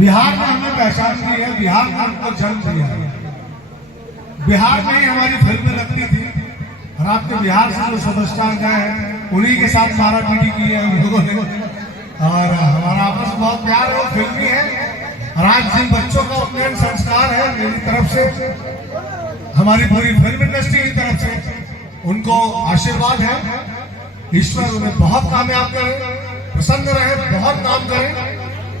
बिहार में हमने पहचान की है, बिहार में हमको जन्म दिया है। बिहार में ही हमारी फिल्में लगती थी और आपके बिहार से जो सुपरस्टार गए हैं उन्हीं के साथ मारा पीटी की है हम लोगों ने। और हमारा आपस में बहुत प्यार है, फिल्मी है। और आज जिन बच्चों का उपनयन संस्कार है मेरी तरफ से, हमारी पूरी फिल्म इंडस्ट्री की तरफ से उनको आशीर्वाद है। ईश्वर उन्हें बहुत कामयाब करे, प्रसन्न रहे, बहुत काम करें।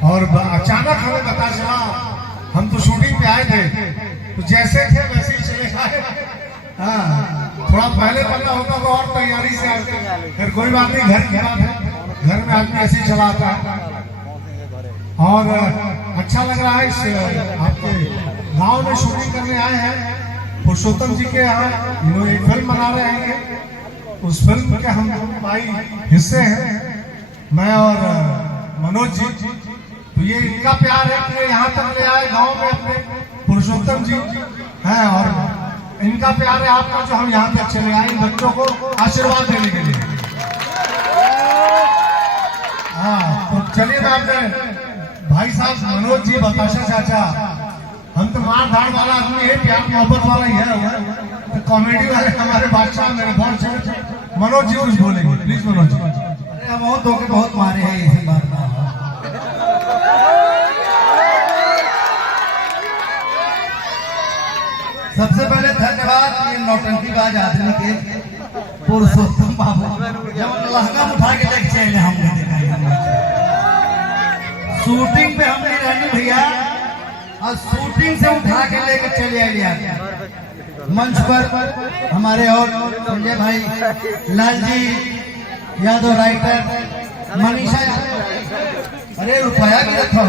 और अचानक हमें पता चला, हम तो शूटिंग पे आए थे तो जैसे थे वैसे ही चले आए। हाँ, थोड़ा पहले पता होता तो और तैयारी से आते। फिर कोई बात नहीं, घर की बात है, घर में आदमी ऐसे ही चला आता है। और अच्छा लग रहा है इस आपके गांव में शूटिंग करने आए हैं पुरुषोत्तम जी के यहाँ। इन्होंने एक फिल्म बना रहे हैं, उस फिल्म के हम भाई हिस्से हैं, मैं और मनोज जी। तो ये इनका प्यार है कि यहाँ तक ले आए गांव में अपने पुरुषोत्तम जी हैं, और इनका प्यार है आपका जो हम यहाँ तक चले आए बच्चों को आशीर्वाद देने के लिए। हाँ, तो चलिए मैं अपने भाई साहब मनोज जी, बताशा चाचा, हम तो मार धाड़ वाला आदमी है, प्यार मोहब्बत वाला ही है, तो कॉमेडी वाले हमारे बादशाह मेरे बहुत। मनोज जी कुछ बोलेंगे प्लीज। मनोज जी, हम और धोखे बहुत मारे हैं, ऐसी बात ना। सबसे पहले धन्यवाद ये नौटंकीबाज आदमी के पुरुषोत्तम बाबू, जब लहंगा उठा के लेके चले हम शूटिंग पे हम नहीं रहने भैया, और शूटिंग से उठा के लेके चले आए मंच पर हमारे और संजय भाई, लाल जी यादव, राइटर मनीषा। अरे रुपया भी रखा हो।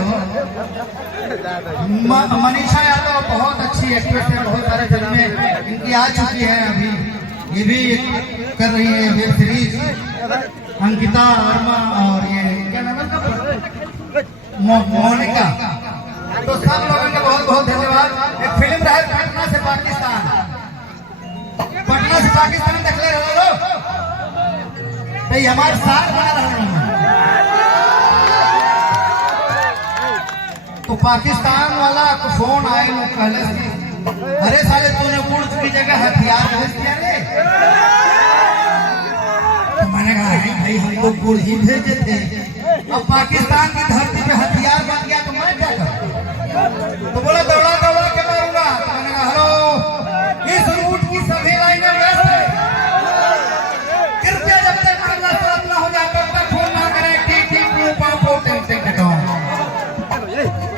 मनीषा यादव बहुत अच्छी एक्ट्रेस है, बहुत सारे फिल्में इनकी आ चुकी है, अभी ये भी कर रही है वेब सीरीज। अंकिता वर्मा और ये क्या नाम है मोनिका। तो सब लोगों का बहुत बहुत धन्यवाद। एक फिल्म रहे पटना से पाकिस्तान, पटना से पाकिस्तान देख ले रहे लोग, तो हमारे साथ बना रहे हैं। तो पाकिस्तान वाला को फोन आए, वो कहले अरे साले तूने बुर्ज की जगह हथियार भेज दिया रे। तो मैंने कहा भाई हम लोग बुर्ज ही भेजे थे, अब पाकिस्तान की धरती पे हथियार बन गया तो मैं क्या करूं। तो बोला दौड़ा दौड़ा के मारूंगा। तो मैंने कहा हेलो, इस रूट की सभी लाइनें व्यस्त है, कृपया जब तक मामला साफ ना हो जाए तब तक फोन ना करें।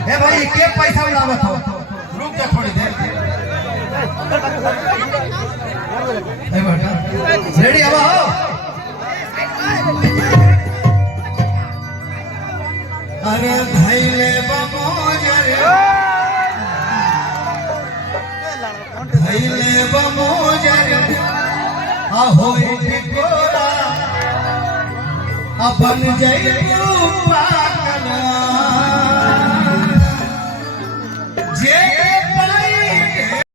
ए भाई के पैसा उड़ावत हो, रुक जा थोड़ी देर। रेडी अब हो। अरे धैले बमोजर, धैले बमोजर होई टिकोरा, अपन जई पागल